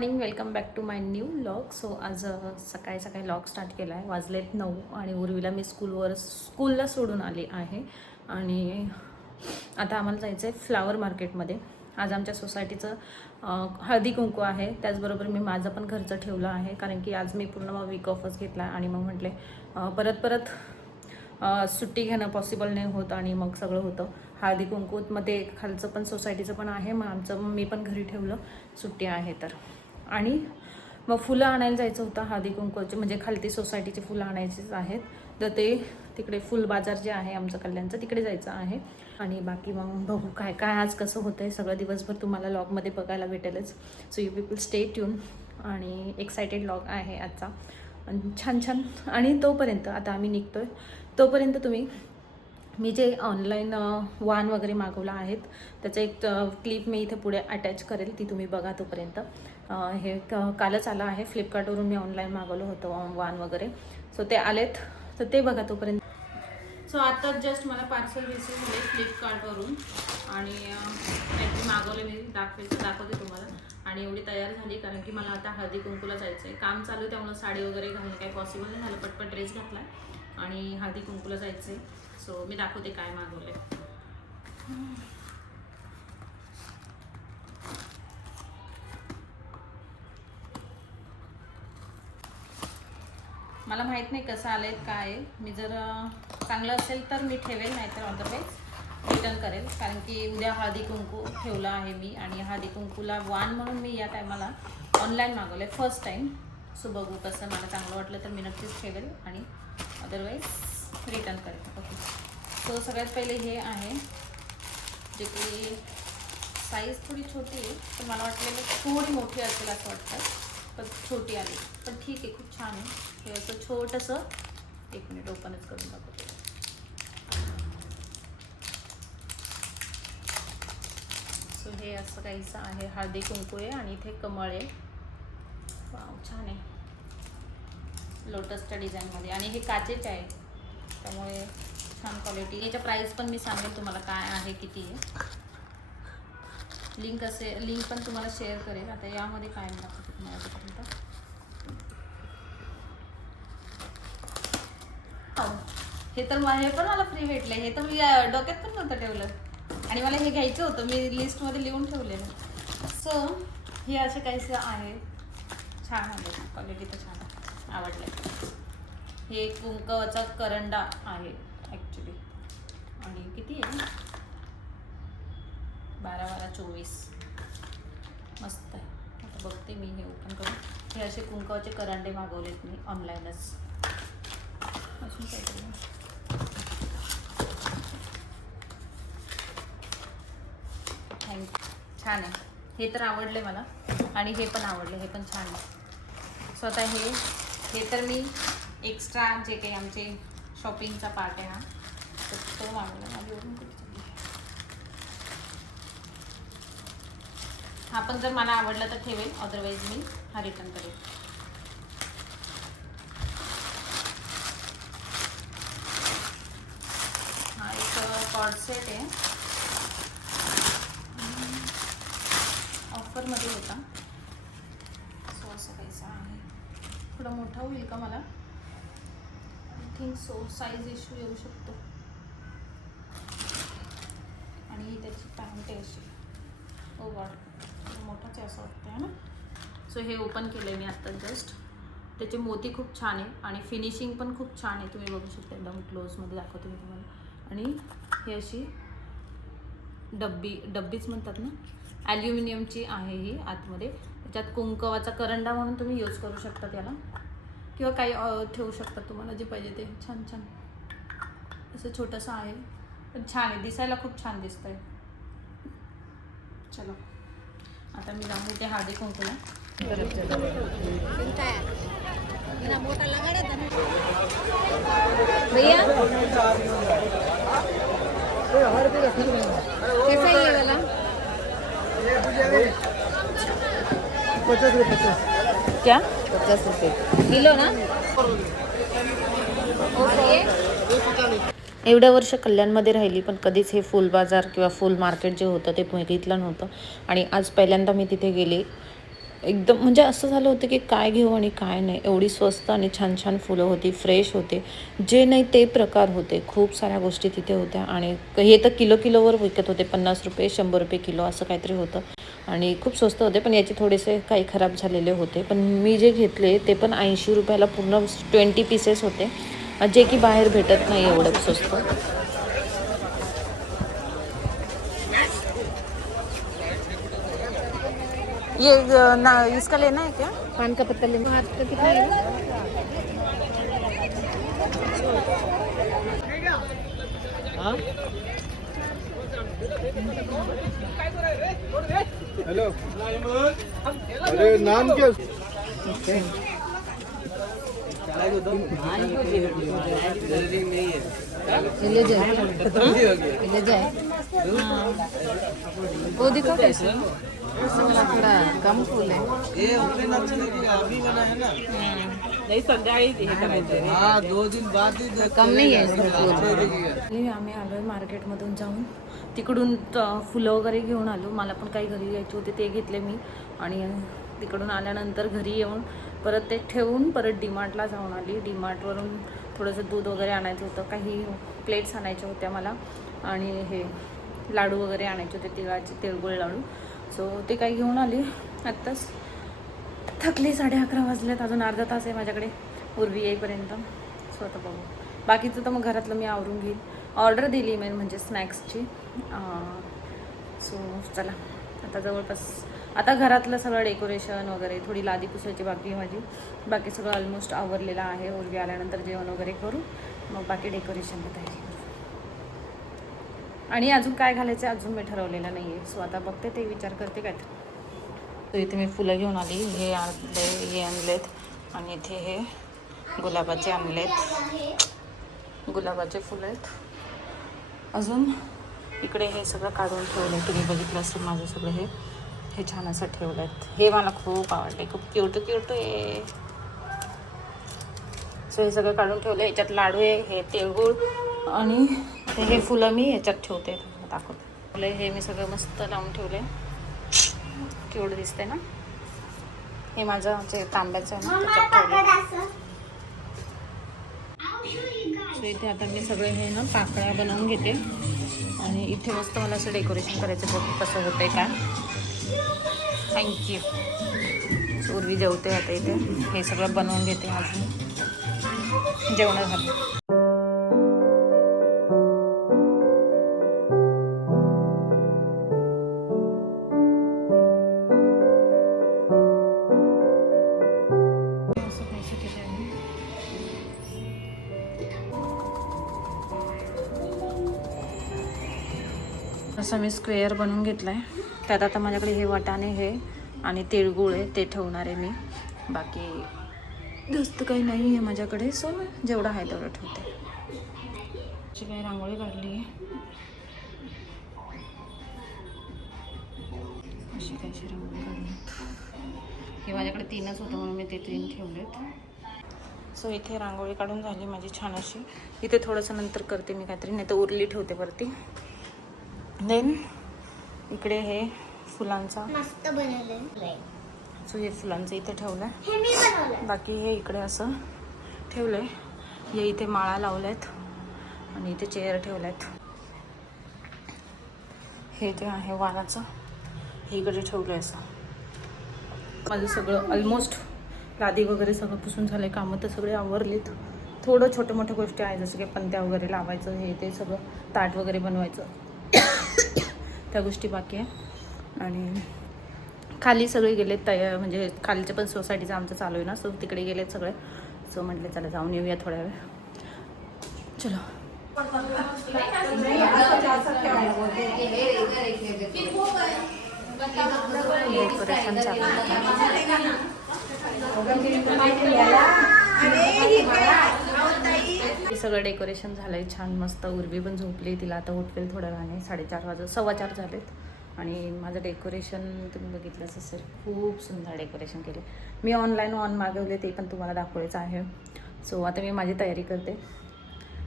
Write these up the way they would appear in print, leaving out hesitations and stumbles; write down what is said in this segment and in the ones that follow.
Morning, welcome back to my new vlog. So आज सकाळी सकाळी व्लॉग स्टार्ट केला आहे. वाजलेत 9 आणि उर्वीला मी स्कूलला सोडून आली आहे. आणि आता आम्हाला जायचं आहे फ्लावर मार्केटमध्ये. आज आमच्या सोसायटीचं हळदी कुंकू आहे. त्याचबरोबर मी माझं पण घरचं ठेवलं आहे, कारण की आज मी पूर्ण वीक ऑफच घेतला आणि मग म्हटले परत सुट्टी घेणं पॉसिबल नाही होत आणि मग सगळं होतं. हळदी कुंकूमध्ये खालचं पण सोसायटीचं पण आहे, मग मी पण घरी ठेवलं, सुट्टी आहे तर. आणि मग फुलं आणायला जायचं होतं हळदी कुंकूचे, म्हणजे खालती सोसायटीची फुलं आणायचीच आहेत. तर ते तिकडे फुल बाजार जे आहे आमचं कल्याणचं, तिकडे जायचं आहे. आणि बाकी मग बघू काय काय आज कसं होतं आहे. सगळं दिवसभर तुम्हाला लॉगमध्ये बघायला भेटेलच. So you people stay tune. आणि एक्सायटेड लॉग आहे आजचा, आणि छान छान. आणि तोपर्यंत आता आम्ही निघतो आहे, तोपर्यंत तुम्ही मी जे ऑनलाईन वाण वगैरे मागवलं आहेत त्याचं एक क्लिप मी इथे पुढे अटॅच करेल, ती तुम्ही बघा तोपर्यंत. हे कालच आलं आहे, फ्लिपकार्टवरून मी ऑनलाईन मागवलं होतं वाण वगैरे. सो ते आलेत, तर ते बघा तोपर्यंत. सो आता जस्ट मला पार्सल रिसीव झाले फ्लिपकार्टवरून, आणि काहीतरी मागवले मी, दाखवते तुम्हाला. आणि एवढी तयार झाली कारण की मला आता हळदी कुंकूला जायचं आहे. काम चालू आहे त्यामुळे साडी वगैरे घालणं काही पॉसिबल नाही झालं. पटपट ड्रेस घातला आणि हळदी कुंकूला जायचं आहे. सो मी दाखवते काय मागवले. मला माहीत नाही कसं आलं आहे काय. मी जर चांगलं असेल तर मी ठेवेल, नाहीतर अदरवाईज रिटर्न करेल, कारण की उद्या हळदी कुंकू ठेवलं आहे मी. आणि हळदी कुंकूला वाण म्हणून मी या टायमाला ऑनलाईन मागवलं आहे, फर्स्ट टाईम. सो बघू कसं, मला चांगलं वाटलं तर मी नक्कीच ठेवेल आणि अदरवाईज रिटर्न करेल. ओके. सो सगळ्यात पहिले हे आहे, जे की साईज थोडी छोटी आहे, पण मला वाटलेलं थोडी मोठी असेल असं वाटतं, पण छोटी आली. पण ठीक आहे, खूप छान आहे. हे असं छोटंसं, एक मिनिट ओपनच करून दाखवते. सो हे असं काहीसं आहे, हळदी कुंकू आहे आणि इथे कमळ आहे. वाव, छान आहे, लोटसच्या डिझाईनमध्ये. आणि हे काचेचे आहे, त्यामुळे छान क्वालिटी. याच्या प्राईस पण मी सांगेल तुम्हाला काय आहे, किती आहे. लिंक पण तुम्हाला शेअर करेल. आता यामध्ये काय दाखवते तुम्हाला आतापर्यंत. हे तर हे पण मला फ्री भेटलं. हे तर मी डोक्यात पण नव्हतं ठेवलं, आणि मला हे घ्यायचं होतं, मी लिस्टमध्ये लिहून ठेवलेलं. सो हे असे काहीसे आहे, छान आले, क्वालिटी तर छान आवडलं. हे कुंकवाचा करंडा आहे ॲक्च्युली, आणि किती आहे, 12-12-24, मस्त आहे. आता बघते मी हे ओपन करून. हे असे कुंकवाचे करंडे मागवलेत मी ऑनलाईनच. अजून काहीतरी छान आहे. हे तर आवडले मला, आणि हे पण आवडले, हे पण छान आहे. सो आता हे तर मी एक्स्ट्रा जे काही आमचे शॉपिंगचा पार्ट आहे हा, तर तो मागवला. माझ्यावरून हा पण जर मला आवडला तर ठेवेल, अदरवाईज मी हा रिटर्न करेल. हा एक कॉर्ड सेट आहे, ऑफरमध्ये होता. सो असं काहीसं आहे. थोडा मोठा होईल का मला, I think so. Size issue येऊ शकतो. आणि ही त्याची पॅन्ट आहे अशी. ओ गॉड, मोठाच आहे असं वाटतं आहे ना. सो हे ओपन केलं आहे मी आत्ता जस्ट. त्याचे मोती खूप छान आहे आणि फिनिशिंग पण खूप छान आहे, तुम्ही बघू शकता. एकदम क्लोजमध्ये दाखवते मी तुम्हाला. आणि हे अशी डब्बीच म्हणतात ना, ॲल्युमिनियमची आहे ही आतमध्ये. त्याच्यात कुंकवाचा करंडा म्हणून तुम्ही यूज करू शकता त्याला, किंवा काही ठेवू शकता तुम्हाला जे पाहिजे ते. छान छान असं छोटंसं आहे, पण छान आहे, दिसायला खूप छान दिसतं आहे. चलो आता मी जाऊन ते हळदी कुंकूला. भैया कैसा है ये वाला? 50 रुपये. क्या 50 रुपये किलो ना? एवढ्या वर्ष कल्याणमध्ये राहिली, पण कधीच हे फुल बाजार किंवा फुल मार्केट जे होतं ते बघितलं नव्हतं. आणि आज पहिल्यांदा मी तिथे गेले. एकदम म्हणजे असं झालं होतं की काय घेऊ आणि काय नाही. एवढी स्वस्त आणि छान छान फुलं होती, फ्रेश होते. जे नाही ते प्रकार होते. खूप साऱ्या गोष्टी तिथे होत्या आणि हे तर किलोवर विकत होते. 50 रुपये, 100 रुपये किलो असं काहीतरी होतं आणि खूप स्वस्त होते. पण याचे थोडेसे काही खराब झालेले होते. पण मी जे घेतले ते पण 80 रुपयाला पूर्ण 20 पीसेस होते, जे की बाहेर भेटत नाही एवढं स्वस्त. ये ना इसका लेना है क्या? पान का पत्ता लेना हाथ का कितना है? हेलो, अरे नाम क्या? ले जाए वो दिखा कैसे ऐसे वाला थोड़ा कम फूल है ये उतने अच्छे लगे अभी बना है ना। नहीं संध्याकाळी हाँ 2 दिन बाद ही कम नहीं है इसमें फूल आम्ही आलो आहे मार्केटमधून जाऊन, तिकडून फुलं वगैरे घेऊन आलो. मला पण काही घरी यायचे होते ते घेतले मी आणि तिकडून आल्यानंतर घरी येऊन परत ते ठेवून परत डीमार्टला जाऊन आली. डीमार्टवरून थोडंसं दूध वगैरे आणायचं होतं, काही प्लेट्स आणायच्या होत्या मला आणि हे लाडू वगैरे आणायचे होते, तिळगुळ लाडू. सो ते काही घेऊन आली. आत्ताच थकली, 11:30 वाजलेत, अजून अर्धा तास आहे माझ्याकडे उर्वी येईपर्यंत. सो आता बघू, बाकीचं तर मग घरातलं मी आवरून घेईन. ऑर्डर दिली मेन म्हणजे स्नॅक्सची. सो चला आता जवळपास आता घरातलं सगळं डेकोरेशन वगैरे, थोडी लादी पुसायची बाकी माझी, बाकी सगळं ऑलमोस्ट आवरलेलं आहे. उर्वी आल्यानंतर जेवण वगैरे करू, मग बाकी डेकोरेशनला तयारी करू. आणि अजून काय घालायचं अजून मी ठरवलेलं नाही आहे. सो आता बघते, ते विचार करते काय तर. इथे मी फुलं घेऊन आली. हे आणलेत आणि इथे हे गुलाबाचे आणलेत, गुलाबाचे फुलं आहेत. अजून इकडे हे सगळं काढून ठेवलं आहे. तुम्ही बघितलं असेल माझं सगळं हे छान असं ठेवलं आहे. हे मला खूप आवडले, खूप क्यूट आहे. सो हे सगळं काढून ठेवलं. याच्यात लाडू आहे, हे तिळगुळ आणि हे फुलं मी याच्यात ठेवते, दाखवते. हे मी सगळं मस्त लावून ठेवले. क्यूट दिसते ना. हे माझं जे तांब्याचं आहे ना त्याच्यात ठेवलं. सो इथे आता मी सगळे हे ना पाकळ्या बनवून घेते आणि इथे मस्त मला असं डेकोरेशन करायचं. बघू कसं होतंय काय. थँक्यू. पूर्वी जेवते आता इथे हे सगळं बनवून घेते. अजून जेवण झालं. असं मी स्क्वेअर बनवून घेतला आहे. त्यात आता माझ्याकडे हे वाटाणे हे आणि तिळगुळ आहे ते ठेवणार आहे मी. बाकी जास्त काही नाही आहे माझ्याकडे. सो जेवढं आहे तेवढं ठेवते. अशी काही रांगोळी काढली आहे, अशी काहीशी रांगोळी काढली. हे माझ्याकडे 3च होतं म्हणून मी ते 3 ठेवलेत. सो इथे रांगोळी काढून झाली माझी छान अशी. इथे थोडंसं नंतर करते मी काहीतरी, नाही तर उरली ठेवते वरती. देन इकडे हे फुलांचा मस्त बनवलंय. सो हे फुलांचं इथे ठेवलं आहे. बाकी हे इकडे असं ठेवलं आहे. हे इथे माळा लावल्यात आणि इथे चेअर ठेवल्यात. हे जे आहे वाराचं हे इकडे ठेवलं आहे. असं माझं सगळं ऑलमोस्ट लादी वगैरे सगळं पुसून झालं आहे. कामं तर सगळे आवरलीत. थोडं छोट्या मोठ्या गोष्टी आहेत, जसं की पंत्या वगैरे लावायचं, हे ते सगळं ताट वगैरे बनवायचं, त्या गोष्टी बाकी आहे. आणि खाली सगळे गेलेत तयार, म्हणजे खालीच्या पण सोसायटीचं आमचं चालू आहे ना, सो तिकडे गेलेत सगळे. सो म्हटले चला जाऊन येऊया थोड्या वेळ. चलो डेकोरेशन चालू आहे. सगळं डेकोरेशन झालंय छान मस्त. उर्वी पण झोपली, तिला आता उठवेल थोड्या वेळाने. 4:30 4:15 झालेत. आणि माझं डेकोरेशन तुम्ही बघितलंच असेल, खूप सुंदर डेकोरेशन केले. मी ऑन मागवले, ते पण तुम्हाला दाखवायचं आहे. सो आता मी माझी तयारी करते.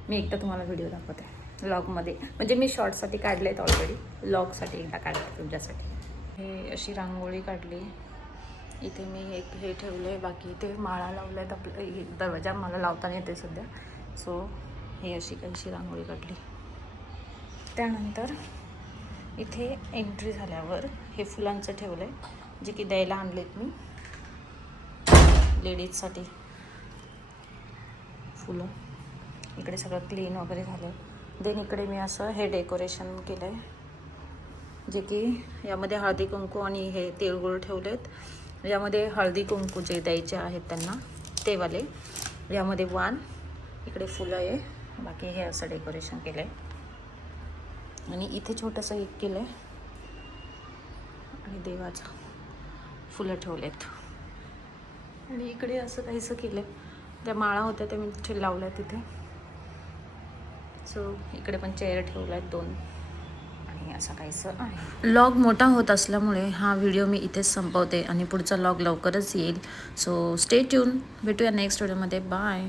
मी एकदा तुम्हाला व्हिडिओ दाखवते व्लॉगमध्ये, म्हणजे मी शॉर्टसाठी काढले आहेत ऑलरेडी, व्लॉगसाठी एकदा काढते तुमच्यासाठी. हे अशी रांगोळी काढली. इथे मी एक हे ठेवलं आहे, बाकी इथे माळा लावल्या आहेत. आपल्या दरवाजा मला लावता येते सध्या. सो ही अशी काहीशी रांगोळी काढली. त्यानंतर इथे एंट्री झाल्यावर हे फुलांचं ठेवलं आहे, जे की द्यायला आणलेत मी लेडीजसाठी फुलं. इकडे सगळं क्लीन वगैरे झालं. देन इकडे मी असं हे डेकोरेशन केलं आहे, जे की यामध्ये हळदी कुंकू आणि हे तिळगुळ ठेवलेत. यामध्ये हळदी कुंकू जे द्यायचे आहेत त्यांना ते वाले. यामध्ये वाण, इकडे फुलं आहे. बाकी हे असं डेकोरेशन केलं आहे. आणि इथे छोटंसं एक केलं आहे आणि देवाचं फुलं ठेवलेत. आणि इकडे असं काहीसं केलं आहे. त्या माळा होत्या त्या मी तिथे लावल्या तिथे. सो इकडे पण चेअर ठेवल्या आहेत 2 आणि असं काहीसं आहे. लॉग मोठा होत असल्यामुळे हा व्हिडिओ मी इथेच संपवते आणि पुढचा लॉग लवकरच येईल. So stay tune. भेटूया नेक्स्ट व्हिडिओमध्ये. बाय.